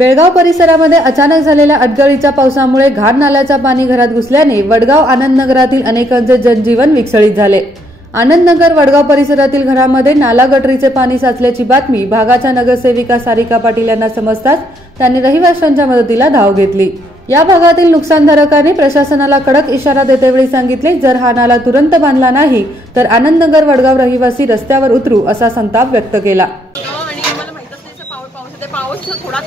बेळगाव परिसरामध्ये अचानक झालेल्या अडगळीच्या पावसामुळे घाण नाल्याचा पाणी घरात घुसल्याने वडगाव आनंदनगरातील अनेकांचे जनजीवन विस्कळीत झाले। आनंदनगर वडगाव परिसरातील घरामध्ये नाला गटरीचे पाणी साचल्याची बातमी भागाच्या नगरसेविका सारिका पाटील यांना समजताच त्यांनी रहिवाशांच्या मदतीला धाव घेतली। या भागातील नुकसानधारकांनी प्रशासनाला कडक इशारा देतेवेळी सांगितले, जर हा नाला तुरंत बांधला नाही तर आनंदनगर वडगाव रहिवासी रस्त्यावर उतरू असा संताप व्यक्त केला। पाऊस थोडा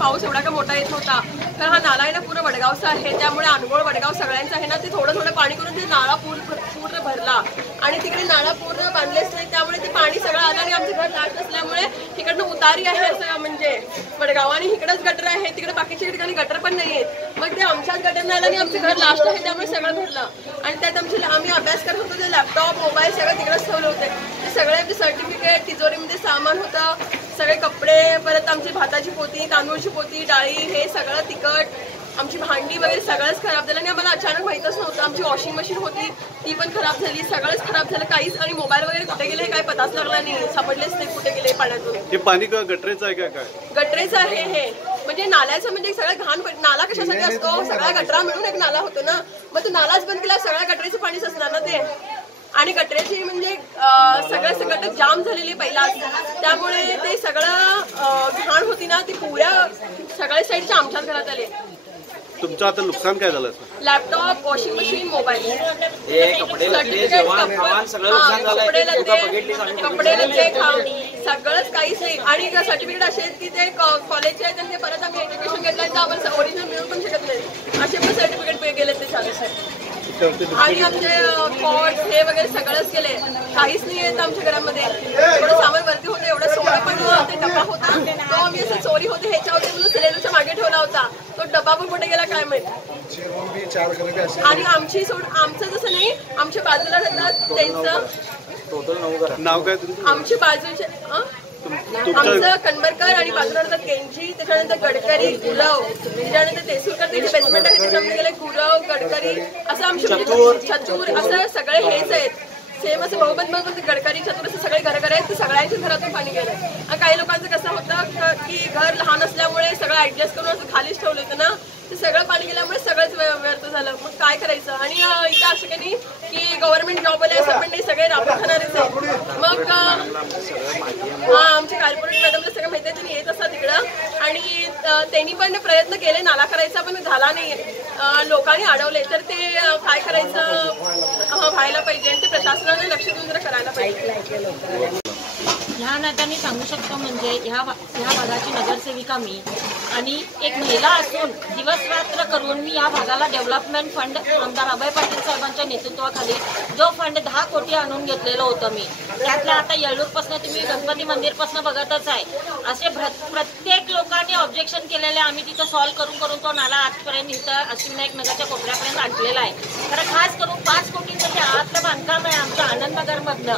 पाऊस एवढा का मोठा येत नव्हता, तर हा नाला आहे ना पूर्ण वडगावचा आहे, त्यामुळे अनगोळ वडगाव सगळ्यांचा आहे ना, ते थोडं पाणी करून ते नाला पूर्ण भरला आणि तिकडे नाला पूर्ण बांधलेच नाही, त्यामुळे ते पाणी सगळं आलं आणि आमचं घर लास्ट असल्यामुळे तिकडनं उतारी आहे सगळं म्हणजे वडगाव आणि इकडेच गटर आहे, तिकडे बाकीच्या ठिकाणी गटर पण नाही आहेत। मग ते आमच्याच गटर आलं आणि आमचं घर लास्ट आहे, त्यामुळे सगळं भरलं आणि त्यात आम्ही अभ्यास करत होतो, ते लॅपटॉप मोबाईल सगळं तिकडेच ठेवले होते, ते सगळे आमचे सर्टिफिकेट तिजोरीमध्ये सामान होतं, सगळे कपडे, परत आमची भाताची पोती, तांदूळची पोती, डाळी, हे सगळं तिखट, आमची भांडी वगैरे सगळंच खराब झालं आणि आम्हाला अचानक माहीतच नव्हतं। आमची वॉशिंग मशीन होती ती पण खराब झाली, सगळंच खराब झालं, काहीच आणि मोबाईल वगैरे कुठे गेले काय पताच लागला नाही, सापडलेच नाही कुठे गेले पाण्यातून। हे पाणी का गटरेचं आहे का काय? गटरेचं आहे हे, म्हणजे नाल्याचं म्हणजे सगळं घाण, नाला कशासाठी असतो, सगळा गटरा मिळून एक नाला होतो ना, मग तो नालाच बंद केला, सगळ्या गटरेचं पाणीच असणार ना ते, आणि गटऱ्याची म्हणजे सगळं गटर जाम झालेली पहिलाच, त्यामुळे ते सगळं घाण होती ना, ती पुऱ्या सगळ्या साईडच्या आमच्याच घरात आले। तुमचं आता नुकसान काय झालं? लॅपटॉप, वॉशिंग मशीन, मोबाईल, कपडे सगळंच काहीच नाही आणि सर्टिफिकेट असे आहेत की ते कॉलेजचे आहेत आणि ते परत आम्ही एज्युकेशन घेतलं तर आम्हाला ओरिजिनल मिळू पण शकत नाही, असे पण सर्टिफिकेट पे गेले ते चालू आणि आमचे पॉट्स हे वगैरे सगळंच केले, काहीच नाही येत आमच्या घरामध्ये। थोडं सामान वरती होतं, एवढं सोनं पण ते डबा होता, तो आम्ही असं चोरी होते ह्याच्यावरती म्हणून सिलेंडरच्या मागे ठेवला होता, तो डबा पण कुठे गेला काय माहिती। आणि आमचं जसं नाही, आमच्या बाजूला राहतात त्यांचं नाव काय? आमच्या बाजूचे आमचं कनबरकर आणि बाजूला राहतात केंजी, त्याच्यानंतर गडकरी, गुरव, त्याच्यानंतर तेसूरकर, त्याचे बेसमेंट आहे त्याच्यामध्ये गेले गुरव, गडकरी, असं आमचे चतुर असं सगळे हेच आहेत, सेम असं बहुबंद गडकरी, चतुर असं सगळे घर आहेत, ते सगळ्यांच्या घरातून पाणी गेलं। काही लोकांचं कसं होतं की घर लहान असल्यामुळे सगळं ऍडजस्ट करून असं खालीच ठेवलं होतं ना, ते सगळं पाणी गेल्यामुळे सगळंच व्यर्थ झालं, मग काय करायचं। आणि इथं असं काही नाही की गव्हर्नमेंट जॉब वाले असं पण नाही, सगळे राबून खाणारेच आहे। मग आमच्या कॉर्पोरेट मॅडमला सगळं माहिती आहे, त्यांनी येत असतात तिकडं आणि त्यांनी पण प्रयत्न केले नाला करायचा पण झाला नाही, लोकांनी अडवले, तर ते काय करायचं व्हायला पाहिजे आणि ते प्रशासनाने लक्ष देऊन जरा करायला पाहिजे। ह्या नात्याने सांगू शकतो म्हणजे ह्या भागाची नगरसेविका मी आणि एक महिला असून दिवस रात्र करून मी या भागाला डेव्हलपमेंट फंड आमदार अभय पाटील साहेबांच्या नेतृत्वाखाली जो फंड 10 कोटी आणून घेतलेलं होतं मी, त्यातल्या आता येळूरपासून तुम्ही गणपती मंदिरपासून बघतच आहे, असे प्रत्येक लोकांनी ऑब्जेक्शन केलेले आम्ही तिथं सॉल्व्ह करून तो नाला आजपर्यंत इथं अष्टविनायक नगरच्या कोपऱ्यापर्यंत आणलेला आहे। तर खास करून 5 कोटींचं जे आतलं बांधकाम आहे आमच्या आनंदनगरमधनं,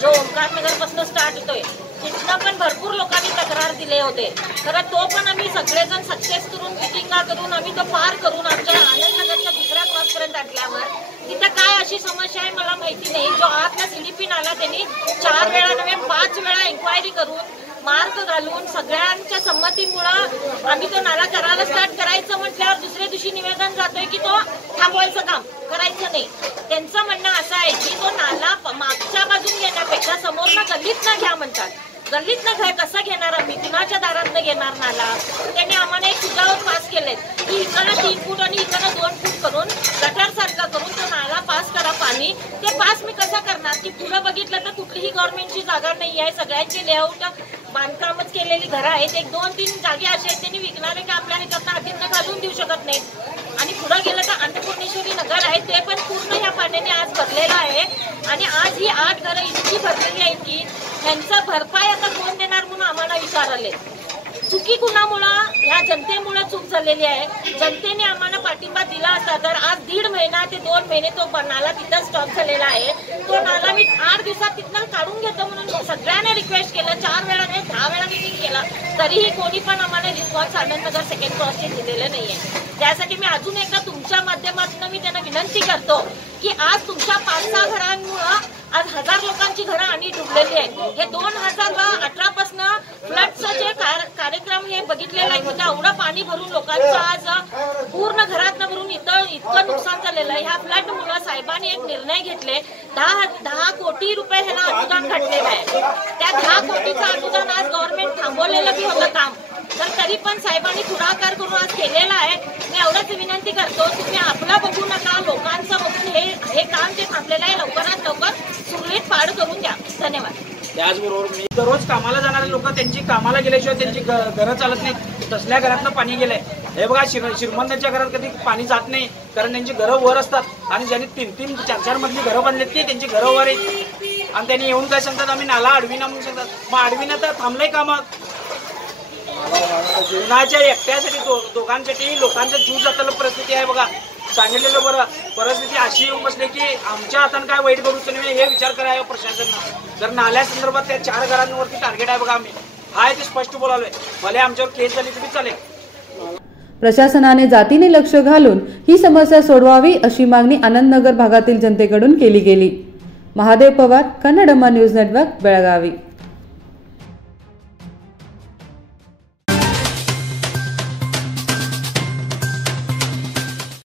जो ओंकार नगरपासून स्टार्ट होतोय, तिथनं पण भरपूर लोकांनी तक्रार दिले होते, खरं तो पण आम्ही सगळेजण सक्सेस करून मिटिंगा करून आम्ही तो पार करून आमच्या आनंदनगरच्या दुसऱ्या क्रॉसपर्यंत आणल्यावर तिथं काय अशी समस्या आहे मला माहिती नाही, जो आतला सीडीपी नाला त्यांनी 4 वेळा नव्हे 5 वेळा इन्क्वायरी करून मार्क घालून सगळ्यांच्या संमतीमुळं आम्ही तो नाला करायला स्टार्ट करायचं म्हटल्यावर दुसऱ्या दिवशी निवेदन जातोय की तो थांबवायचं काम करायचं नाही। त्यांचं म्हणणं असं आहे की तो नाला मागच्या बाजून घेण्यापेक्षा समोरनं गल्लीतनं घ्या म्हणतात, गल्लीतनं घ्या कसं घेणार आम्ही, कुणाच्या दारातनं घेणार नाला। त्यांनी आम्हाला एक सुझाव पास केलेत की इकडं 3 फूट आणि इकडं 2 फूट करून गटारसारखा करून तो नाला पास करा पाणी, ते पास मी कसं करणार की पुढं बघितलं तर कुठलीही गव्हर्नमेंटची जागा नाही आहे, सगळ्यांची लेआउट बांधकामच केलेली घरं आहेत, 1-2-3 जागे असे आहेत त्यांनी विकणारे का आपल्या ह्याच्यातनं अधीनं घालून देऊ शकत नाहीत। आणि पुढं गेलं तर अन्नपूर्णेश्वरी नगर आहे, ते पण पूर्ण या पाण्याने आज भरलेलं आहे आणि आज ही 8 घरं इतकी भरलेली आहेत की त्यांचा भरपाई आता कोण देणार म्हणून आम्हाला विचारले। चुकी कुणामुळं, ह्या जनतेमुळे चूक झालेली आहे, जनतेने आम्हाला पाठिंबा दिला असता तर आज 1.5 महिना ते 2 महिने तो नाला तिथं स्टॉप झालेला आहे, तो नाला मी 8 दिवसात तिथनं काढून घेतो म्हणून सगळ्यांना रिक्वेस्ट केलं, 4 वेळा नाही 10 वेळा मीटिंग केला, तरीही कोणी पण आम्हाला रिस्पॉन्स आनंदनगर सेकंड क्रॉसचे दिलेले नाहीये। त्यासाठी मी अजून एकदा तुमच्या माध्यमातून मी त्यांना विनंती करतो की आज तुमच्या 5-6 घरांमुळं आज 1000 लोकांची घरं आणि डुबलेली आहेत। हे 2018 पासून फ्लडचं जे कार्यक्रम हे बघितलेला आहे की एवढं पाणी भरून लोकांचं आज पूर्ण घरातनं भरून इतकं नुकसान झालेलं आहे. ह्या फ्लड मुळे साहेबांनी एक निर्णय घेतले, 10 कोटी रुपये ह्याला अनुदान काढलेलं आहे. त्या 10 कोटीचं अनुदान आज गव्हर्नमेंट थांबवलेलं बी होतं काम, तर तरी पण साहेबांनी पुढाकार करून आज केलेला आहे. मी एवढंच विनंती करतो, तुम्ही आपला बघू नका, लोकांचं बघून हे काम जे थांबलेलं आहे लवकरात लवकर सुरळीत पार करून द्या. धन्यवाद. त्याचबरोबर मी दररोज कामाला जाणारे लोक त्यांची कामाला गेल्याशिवाय त्यांची घरं चालत नाही, तसल्या घरातनं पाणी गेलंय. हे बघा श्रीमंतांच्या घरात कधी पाणी जात नाही, कारण त्यांची घरं वर असतात आणि ज्यांनी 3-3, 4-4 मधली घरं बांधलीत की त्यांची घरं वर आहेत आणि त्यांनी येऊन काय सांगतात, आम्ही नाला अडविना म्हणून सांगतात. मग अडविना तर थांबलंय का? मग जीवनाच्या एकट्यासाठी दोघांसाठी लोकांचा जीव जाताना परिस्थिती आहे. बघा सांगितलेलं बरं, परिस्थिती अशी येऊन बसली की आमच्या हातानं काय वाईट करूच नाही हे विचार करायला प्रशासनानं. जर नाल्या संदर्भात त्या 4 घरांवरती टार्गेट आहे बघा, आम्ही हाय ते स्पष्ट बोलालोय, भले आमच्यावर केस झाली तरी चालेल. प्रशासनाने जातीने लक्ष घालून ही समस्या सोडवावी अशी मागणी आनंदनगर भागातील जनतेकडून केली गेली. Mahadev Pawar, Kannadamma news network, Belagavi.